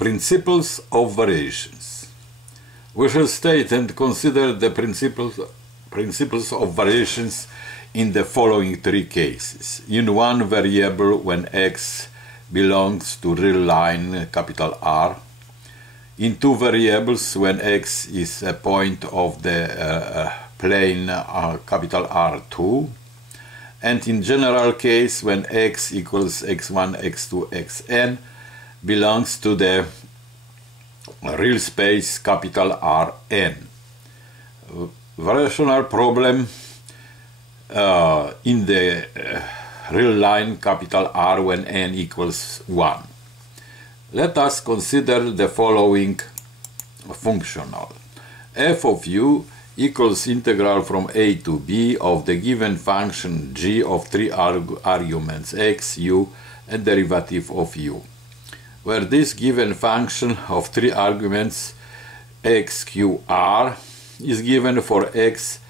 Principles of variations. We shall state and consider the principles of variations in the following three cases. In one variable, when x belongs to real line capital R. In two variables, when x is a point of the plane capital R2. And in general case, when x equals x1, x2, xn belongs to the real space capital Rn. Variational problem in the real line capital R when n equals 1. Let us consider the following functional. F of u equals integral from a to b of the given function g of three arguments x, u, and derivative of u, where this given function of three arguments x, q, r is given for x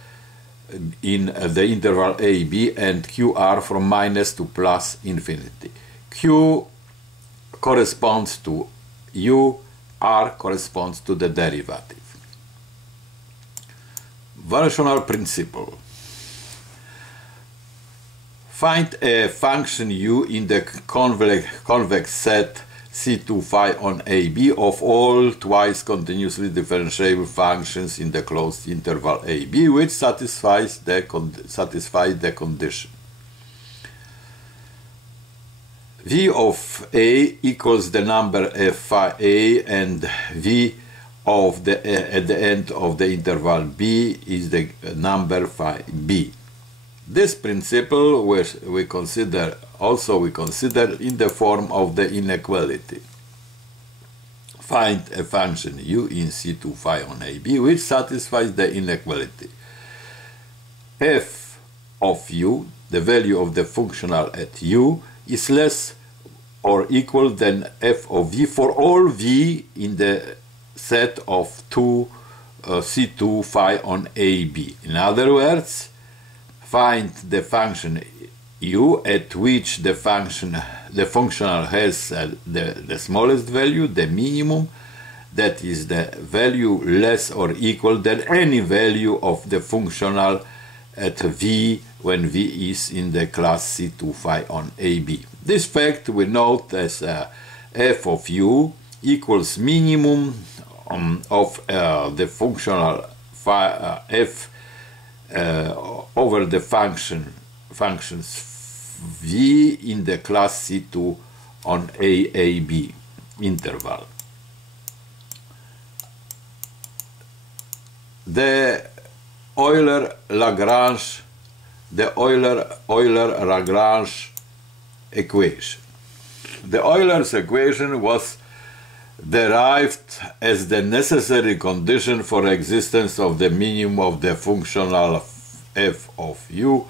in the interval a, b, and qr from minus to plus infinity. Q corresponds to u, r corresponds to the derivative. Variational principle. Find a function u in the convex set C2 phi on AB of all twice continuously differentiable functions in the closed interval AB, which satisfies the condition. V of A equals the number f phi A, and V of at the end of the interval B is the number phi B. This principle we consider in the form of the inequality. Find a function u in C2 phi on AB which satisfies the inequality. F of u, the value of the functional at u, is less or equal than f of v for all v in the set of C2 phi on AB. In other words, find the function u at which the functional has the smallest value, the minimum, that is the value less or equal than any value of the functional at v when v is in the class C2 phi on AB. This fact we note as f of u equals minimum of the functional phi, f over the functions v in the class C2 on AAB interval. The Euler-Lagrange equation. The Euler's equation was derived as the necessary condition for existence of the minimum of the functional f of u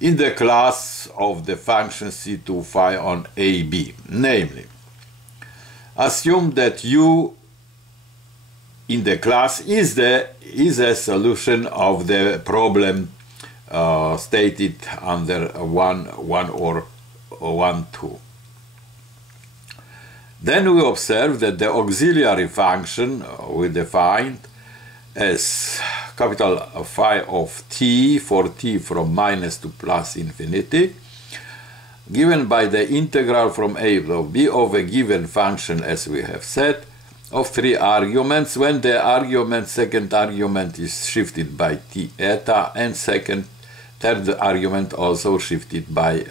in the class of the function C2 phi on AB. Namely, assume that u in the class is a solution of the problem stated under 1 or 1, 2. Then we observe that the auxiliary function we defined as capital phi of t for t from minus to plus infinity, given by the integral from a to b of a given function, as we have said, of three arguments, when the second argument is shifted by t eta, and third argument also shifted by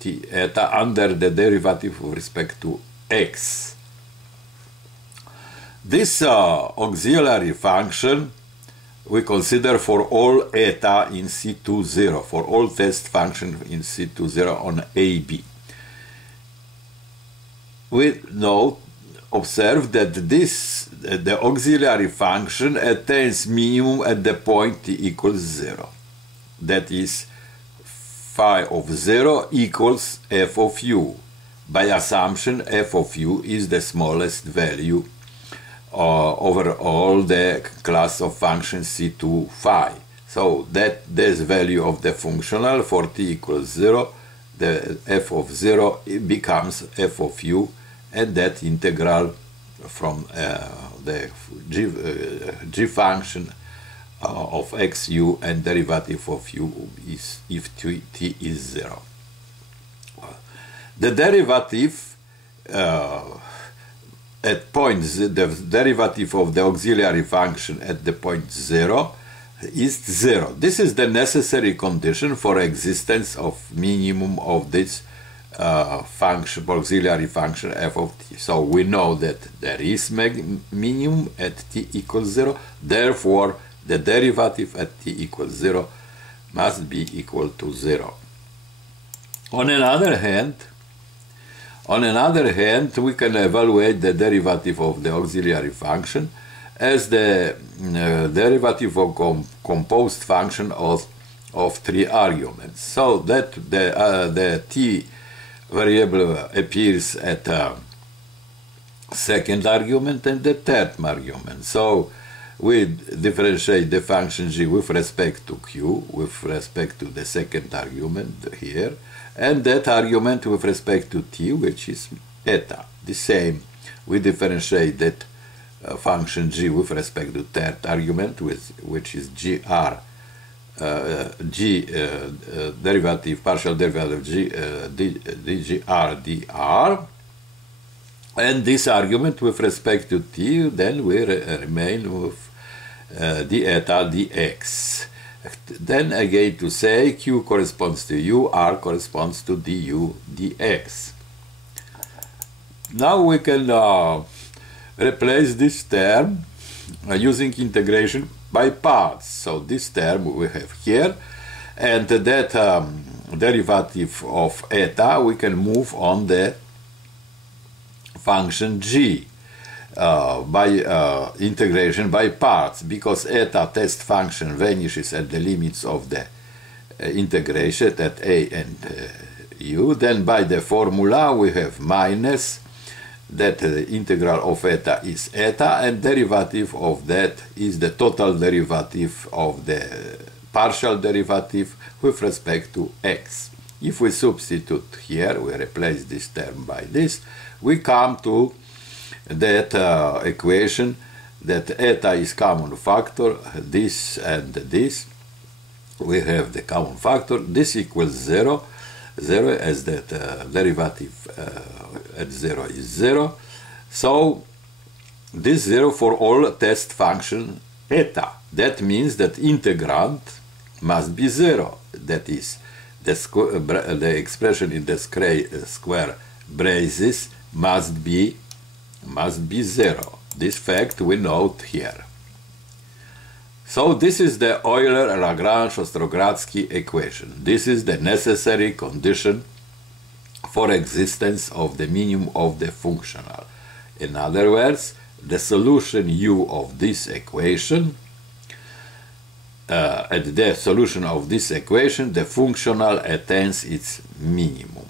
t eta under the derivative with respect to x. This auxiliary function we consider for all eta in C2 0, for all test functions in C2 0 on AB. We observe that the auxiliary function attains minimum at the point t equals 0. That is, phi of 0 equals f of u. By assumption, f of u is the smallest value over all the class of functions C2 phi. So that this value of the functional for t equals 0, the f of 0, it becomes f of u, and that integral the g function of x u, and derivative of u is if t is 0. The derivative at point the derivative of the auxiliary function at the point 0 is 0. This is the necessary condition for existence of minimum of this function, auxiliary function f of t. So we know that there is minimum at t equals 0, therefore the derivative at t equals 0 must be equal to 0. On another hand, we can evaluate the derivative of the auxiliary function as the derivative of composed function of 3 arguments. So that the t variable appears at second argument and the third argument. So we differentiate the function g with respect to q, with respect to the second argument here, and that argument with respect to t, which is eta. The same, we differentiate that function g with respect to third argument, which is derivative, partial derivative g dgr dr, and this argument with respect to t, then we remain with d eta dx. Then again to say q corresponds to u, r corresponds to du dx. Now we can replace this term using integration by parts. So this term we have here, and that derivative of eta we can move on the function g by integration by parts, because eta test function vanishes at the limits of the integration at a and u. Then by the formula we have minus that the integral of eta is eta, and derivative of that is the total derivative of the partial derivative with respect to x. If we substitute here, we replace this term by this, we come to that equation that eta is common factor, this and this, we have the common factor, this equals 0, as that derivative at 0 is 0. So this 0 for all test function eta. That means that integrand must be 0. That is, the expression in the square braces must be 0. This fact we note here. So this is the Euler-Lagrange-Ostrogradsky equation. This is the necessary condition for existence of the minimum of the functional. In other words, the solution u of this equation, at the solution of this equation, the functional attains its minimum.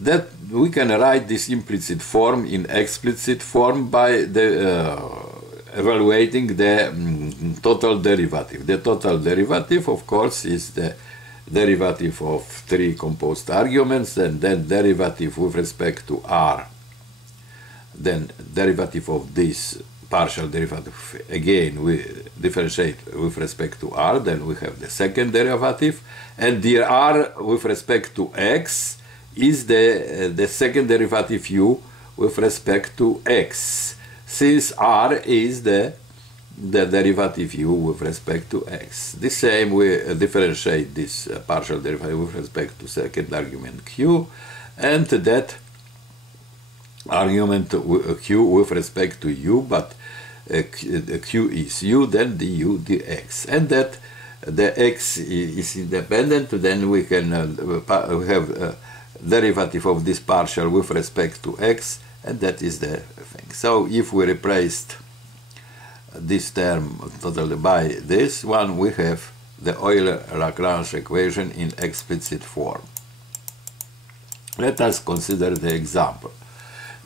That we can write this implicit form in explicit form by the evaluating the total derivative. The total derivative, of course, is the derivative of 3 composed arguments, and then derivative with respect to r. Then derivative of this partial derivative, again we differentiate with respect to r, then we have the second derivative, and the r with respect to x is the second derivative u with respect to x, since r is the derivative u with respect to x. The same, we differentiate this partial derivative with respect to second argument q, and that argument q with respect to u, but q is u, then du dx, and that the x is independent. Then we can we have derivative of this partial with respect to x, and that is the thing. So if we replaced this term totally by this one, we have the Euler-Lagrange equation in explicit form. Let us consider the example.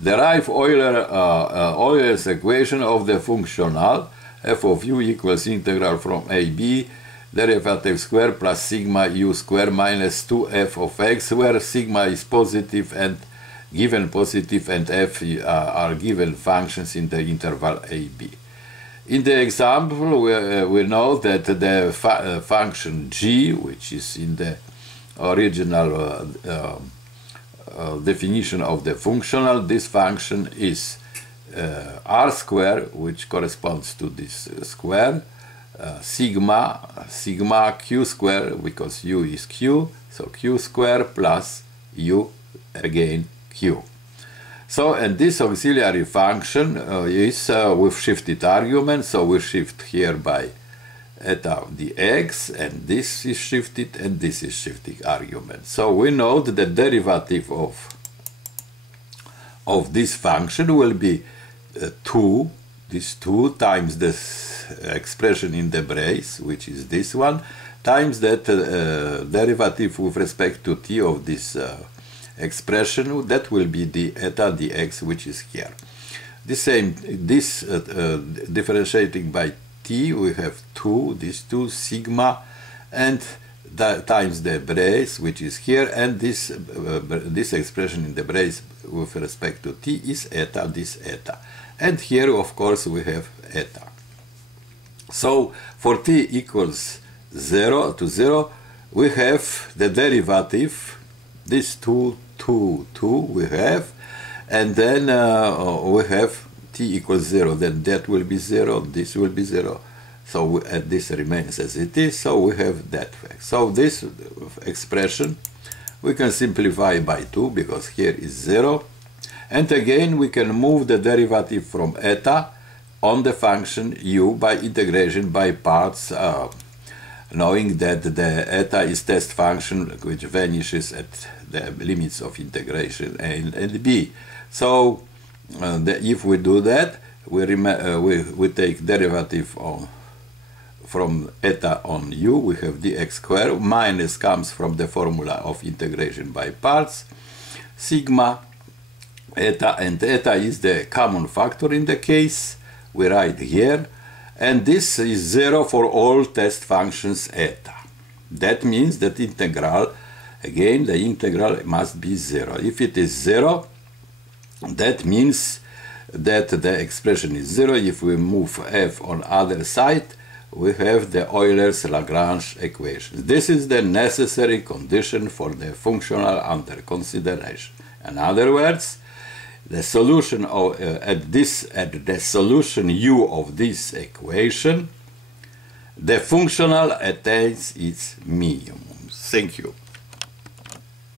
Derive Euler's equation of the functional f of u equals integral from ab derivative square plus sigma u square minus 2f of x, where sigma is positive and given positive and f are given functions in the interval ab. In the example, we know that the function g, which is in the original definition of the functional, this function is r square, which corresponds to this square, sigma q square, because u is q, so q square plus u again q. So, and this auxiliary function is with shifted argument, so we shift here by eta dx, and this is shifted and this is shifted argument. So we know that the derivative of this function will be 2, this 2 times this expression in the brace, which is this one, times that derivative with respect to t of this expression, that will be the eta dx, which is here. This differentiating by t, we have 2, this 2 sigma, and times the brace, which is here, and this expression in the brace with respect to t is eta, this eta. And here, of course, we have eta. So, for t equals 0 to 0, we have the derivative, this 2 we have, and then we have t equals 0, then that will be 0, this will be 0, so this remains as it is, so we have that fact. So this expression we can simplify by 2, because here is 0, and again we can move the derivative from eta on the function u by integration by parts, knowing that the eta is test function which vanishes at the limits of integration a and b. So if we do that, we take derivative from eta on u, we have dx squared, minus comes from the formula of integration by parts, sigma eta, and eta is the common factor in the case, we write here, and this is 0 for all test functions eta. That means that integral, again, the integral must be 0. If it is 0, that means that the expression is 0. If we move f on other side, we have the Euler's Lagrange equation. This is the necessary condition for the functional under consideration. In other words, the solution of, at the solution u of this equation, the functional attains its minimum. Thank you.